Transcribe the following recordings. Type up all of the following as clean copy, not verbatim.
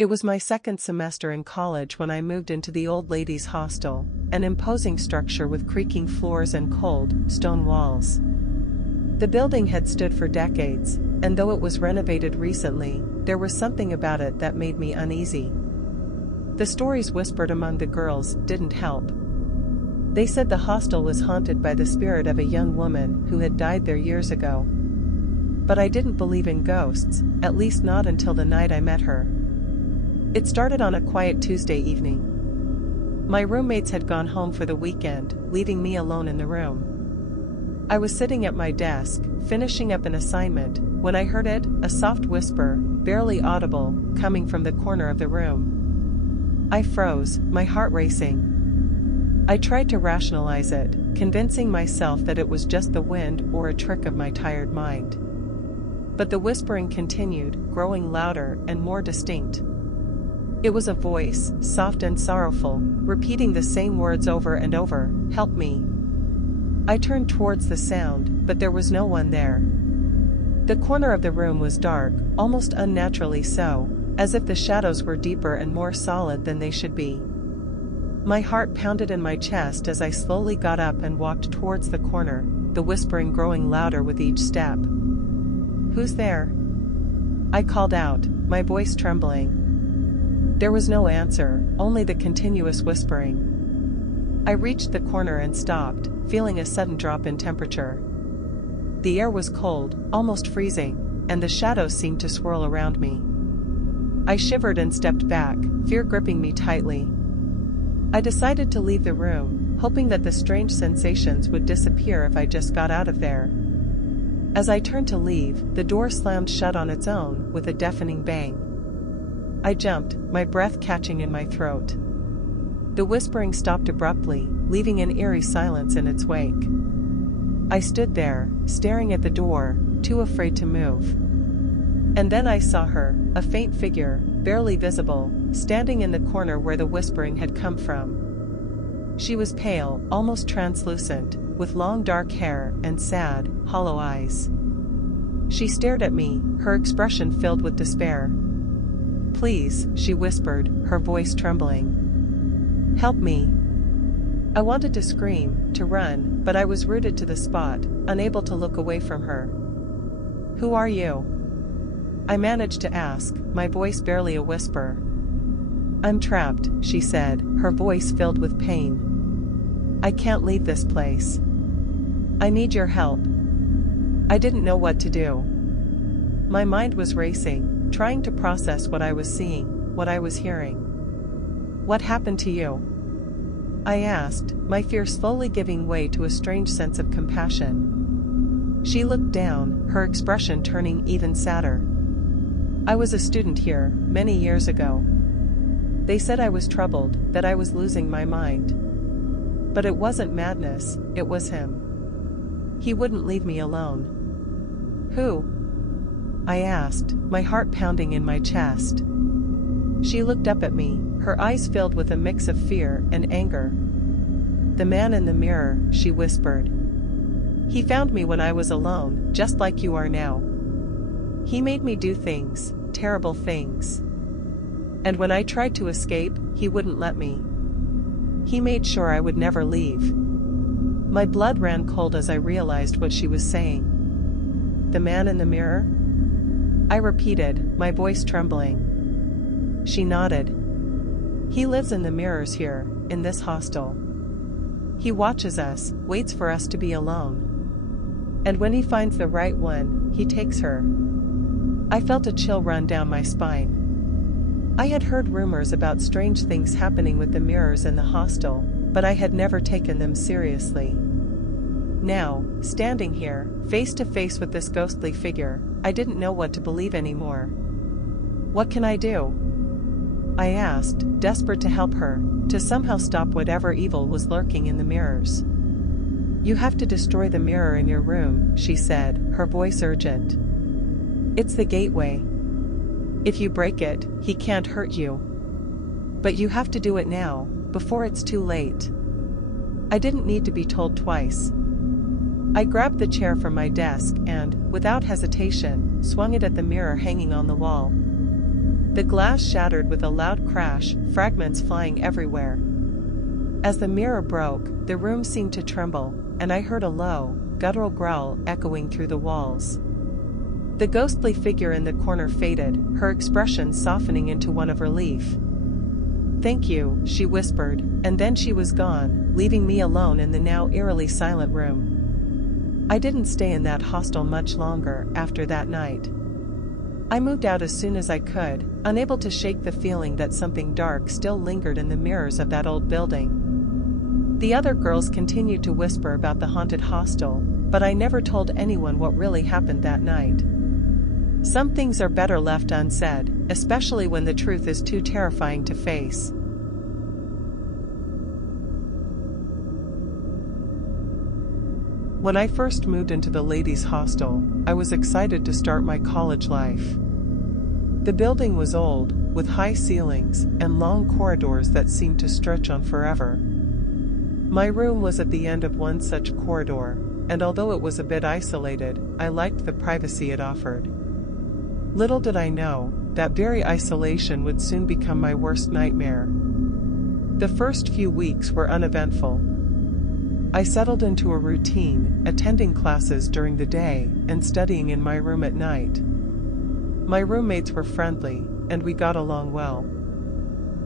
It was my second semester in college when I moved into the old ladies' hostel, an imposing structure with creaking floors and cold, stone walls. The building had stood for decades, and though it was renovated recently, there was something about it that made me uneasy. The stories whispered among the girls didn't help. They said the hostel was haunted by the spirit of a young woman who had died there years ago. But I didn't believe in ghosts, at least not until the night I met her. It started on a quiet Tuesday evening. My roommates had gone home for the weekend, leaving me alone in the room. I was sitting at my desk, finishing up an assignment, when I heard a soft whisper, barely audible, coming from the corner of the room. I froze, my heart racing. I tried to rationalize it, convincing myself that it was just the wind or a trick of my tired mind. But the whispering continued, growing louder and more distinct. It was a voice, soft and sorrowful, repeating the same words over and over, "Help me." I turned towards the sound, but there was no one there. The corner of the room was dark, almost unnaturally so, as if the shadows were deeper and more solid than they should be. My heart pounded in my chest as I slowly got up and walked towards the corner, the whispering growing louder with each step. "Who's there?" I called out, my voice trembling. There was no answer, only the continuous whispering. I reached the corner and stopped, feeling a sudden drop in temperature. The air was cold, almost freezing, and the shadows seemed to swirl around me. I shivered and stepped back, fear gripping me tightly. I decided to leave the room, hoping that the strange sensations would disappear if I just got out of there. As I turned to leave, the door slammed shut on its own, with a deafening bang. I jumped, my breath catching in my throat. The whispering stopped abruptly, leaving an eerie silence in its wake. I stood there, staring at the door, too afraid to move. And then I saw her, a faint figure, barely visible, standing in the corner where the whispering had come from. She was pale, almost translucent, with long dark hair and sad, hollow eyes. She stared at me, her expression filled with despair. "Please," she whispered, her voice trembling. "Help me." I wanted to scream, to run, but I was rooted to the spot, unable to look away from her. "Who are you?" I managed to ask, my voice barely a whisper. "I'm trapped," she said, her voice filled with pain. "I can't leave this place. I need your help." I didn't know what to do. My mind was racing, trying to process what I was seeing, what I was hearing. "What happened to you?" I asked, my fear slowly giving way to a strange sense of compassion. She looked down, her expression turning even sadder. "I was a student here, many years ago. They said I was troubled, that I was losing my mind. But it wasn't madness, it was him. He wouldn't leave me alone." "Who?" I asked, my heart pounding in my chest. She looked up at me, her eyes filled with a mix of fear and anger. "The man in the mirror," she whispered. "He found me when I was alone, just like you are now. He made me do things, terrible things. And when I tried to escape, he wouldn't let me. He made sure I would never leave." My blood ran cold as I realized what she was saying. "The man in the mirror?" I repeated, my voice trembling. She nodded. "He lives in the mirrors here, in this hostel. He watches us, waits for us to be alone. And when he finds the right one, he takes her." I felt a chill run down my spine. I had heard rumors about strange things happening with the mirrors in the hostel, but I had never taken them seriously. Now, standing here, face to face with this ghostly figure, I didn't know what to believe anymore. "What can I do?" I asked, desperate to help her, to somehow stop whatever evil was lurking in the mirrors. "You have to destroy the mirror in your room," she said, her voice urgent. "It's the gateway. If you break it, he can't hurt you. But you have to do it now, before it's too late." I didn't need to be told twice. I grabbed the chair from my desk and, without hesitation, swung it at the mirror hanging on the wall. The glass shattered with a loud crash, fragments flying everywhere. As the mirror broke, the room seemed to tremble, and I heard a low, guttural growl echoing through the walls. The ghostly figure in the corner faded, her expression softening into one of relief. "Thank you," she whispered, and then she was gone, leaving me alone in the now eerily silent room. I didn't stay in that hostel much longer after that night. I moved out as soon as I could, unable to shake the feeling that something dark still lingered in the mirrors of that old building. The other girls continued to whisper about the haunted hostel, but I never told anyone what really happened that night. Some things are better left unsaid, especially when the truth is too terrifying to face. When I first moved into the ladies' hostel, I was excited to start my college life. The building was old, with high ceilings and long corridors that seemed to stretch on forever. My room was at the end of one such corridor, and although it was a bit isolated, I liked the privacy it offered. Little did I know, that very isolation would soon become my worst nightmare. The first few weeks were uneventful. I settled into a routine, attending classes during the day and studying in my room at night. My roommates were friendly, and we got along well.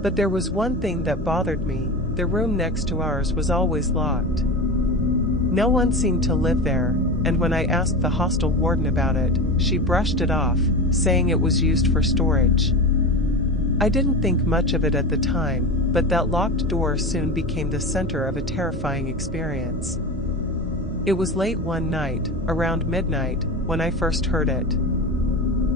But there was one thing that bothered me: the room next to ours was always locked. No one seemed to live there, and when I asked the hostel warden about it, she brushed it off, saying it was used for storage. I didn't think much of it at the time, but that locked door soon became the center of a terrifying experience. It was late one night, around midnight, when I first heard it.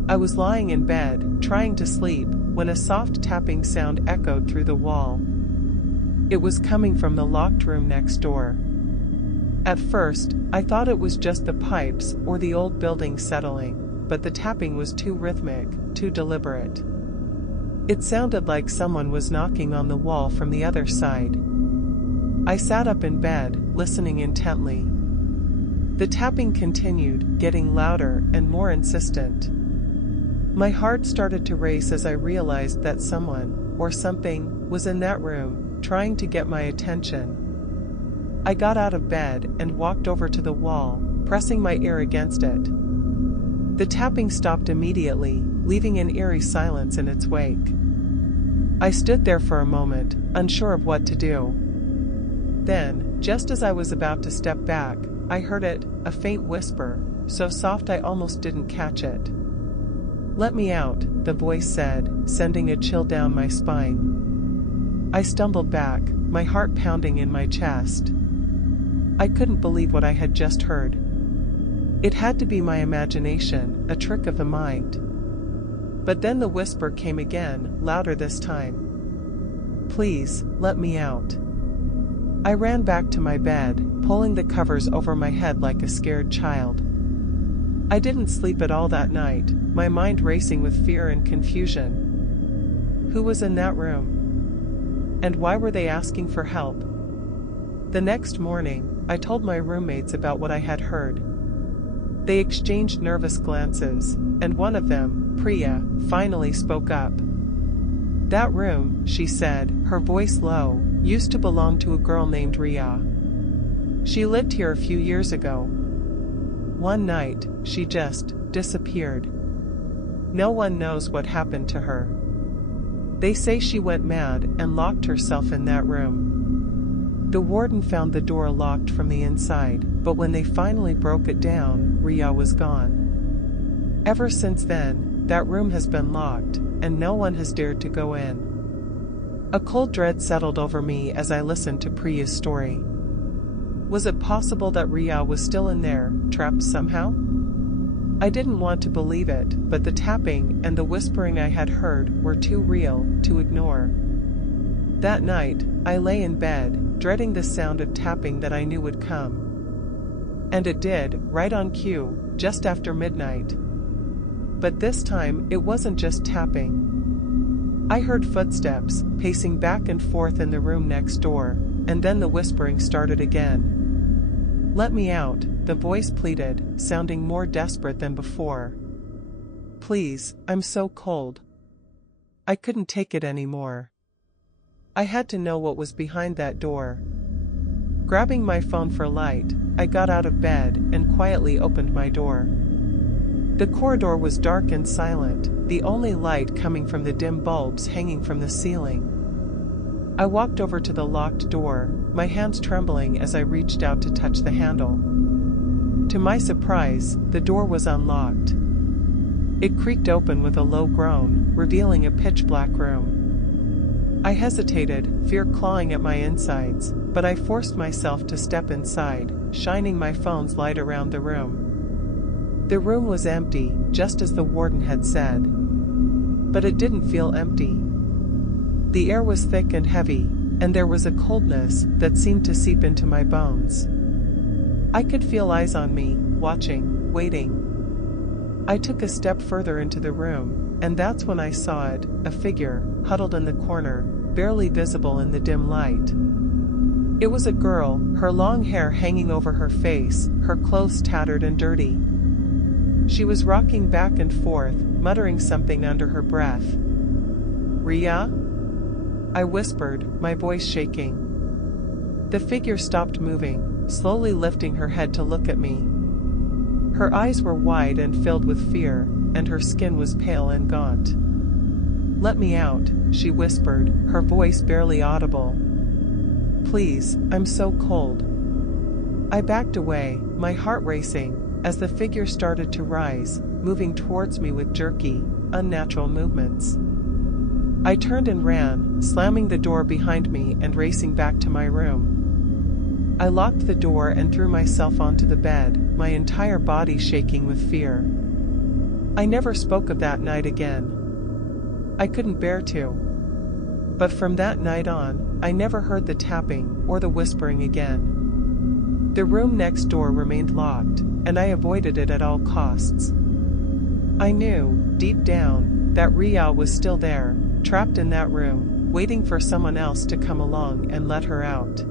I was lying in bed, trying to sleep, when a soft tapping sound echoed through the wall. It was coming from the locked room next door. At first, I thought it was just the pipes or the old building settling, but the tapping was too rhythmic, too deliberate. It sounded like someone was knocking on the wall from the other side. I sat up in bed, listening intently. The tapping continued, getting louder and more insistent. My heart started to race as I realized that someone, or something, was in that room, trying to get my attention. I got out of bed and walked over to the wall, pressing my ear against it. The tapping stopped immediately, leaving an eerie silence in its wake. I stood there for a moment, unsure of what to do. Then, just as I was about to step back, I heard it, a faint whisper, so soft I almost didn't catch it. "Let me out," the voice said, sending a chill down my spine. I stumbled back, my heart pounding in my chest. I couldn't believe what I had just heard. It had to be my imagination, a trick of the mind. But then the whisper came again, louder this time. "Please, let me out." I ran back to my bed, pulling the covers over my head like a scared child. I didn't sleep at all that night, my mind racing with fear and confusion. Who was in that room? And why were they asking for help? The next morning, I told my roommates about what I had heard. They exchanged nervous glances, and one of them, Priya, finally spoke up. "That room," she said, her voice low, "used to belong to a girl named Riya. She lived here a few years ago. One night, she just disappeared. No one knows what happened to her. They say she went mad and locked herself in that room. The warden found the door locked from the inside, but when they finally broke it down, Riya was gone. Ever since then, that room has been locked, and no one has dared to go in." A cold dread settled over me as I listened to Priya's story. Was it possible that Riya was still in there, trapped somehow? I didn't want to believe it, but the tapping and the whispering I had heard were too real to ignore. That night, I lay in bed, dreading the sound of tapping that I knew would come. And it did, right on cue, just after midnight. But this time, it wasn't just tapping. I heard footsteps, pacing back and forth in the room next door, and then the whispering started again. "Let me out," the voice pleaded, sounding more desperate than before. "Please, I'm so cold." I couldn't take it anymore. I had to know what was behind that door. Grabbing my phone for light, I got out of bed and quietly opened my door. The corridor was dark and silent, the only light coming from the dim bulbs hanging from the ceiling. I walked over to the locked door, my hands trembling as I reached out to touch the handle. To my surprise, the door was unlocked. It creaked open with a low groan, revealing a pitch-black room. I hesitated, fear clawing at my insides, but I forced myself to step inside, shining my phone's light around the room. The room was empty, just as the warden had said. But it didn't feel empty. The air was thick and heavy, and there was a coldness that seemed to seep into my bones. I could feel eyes on me, watching, waiting. I took a step further into the room, and that's when I saw it, a figure, huddled in the corner, barely visible in the dim light. It was a girl, her long hair hanging over her face, her clothes tattered and dirty. She was rocking back and forth, muttering something under her breath. "Ria?" I whispered, my voice shaking. The figure stopped moving, slowly lifting her head to look at me. Her eyes were wide and filled with fear, and her skin was pale and gaunt. "Let me out," she whispered, her voice barely audible. "Please, I'm so cold." I backed away, my heart racing, as the figure started to rise, moving towards me with jerky, unnatural movements. I turned and ran, slamming the door behind me and racing back to my room. I locked the door and threw myself onto the bed, my entire body shaking with fear. I never spoke of that night again. I couldn't bear to. But from that night on, I never heard the tapping or the whispering again. The room next door remained locked, and I avoided it at all costs. I knew, deep down, that Ria was still there, trapped in that room, waiting for someone else to come along and let her out.